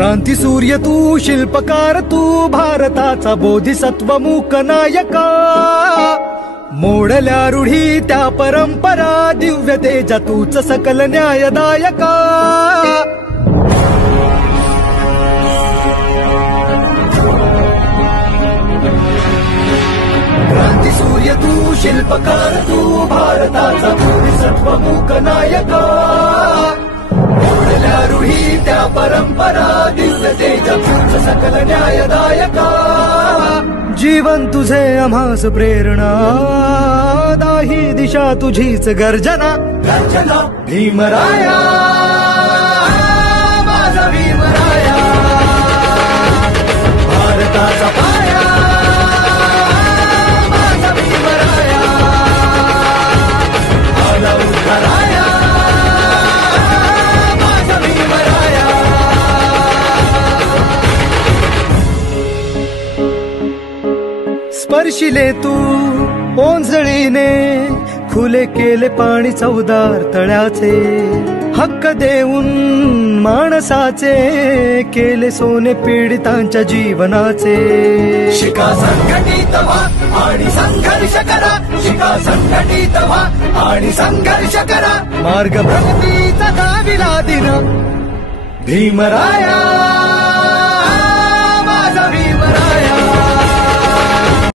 क्रांती सूर्य तू, शिल्पकार तू, भारताचा बोधिसत्व मूक नायका. मोडल्या रूढी त्या परंपरा, दिव्य तेजा तूच सकल न्यायदायका. क्रांती सूर्य तू, शिल्पकार तू, भारताचा बोधिसत्व मूक नायका. मोडल्या रूढी त्या परंपरा, दिव्य तेजा तूच सकल न्यायदायका. जीवन तुझे आम्हास प्रेरणा, दाही दिशा तुझीच गर्जना. गर्जना भीमराया, माझा भीमराया, भारताचा पाया, माझा भीमराया, आला उद्धाराया, माझा भीमराया. स्पर्शिले तू ओंजळीने, खुले केले पाणी चौदार तळ्याचे. हक्क देऊन माणसाचे, केले सोने पीडितांच्या जीवनाचे. शिका संघटित व्हा आणि संघर्ष करा, शिका संघटित व्हा आणि संघर्ष करा. मार्ग प्रगतीचा दाविला दिन, भीमराया, माझा भीमराया.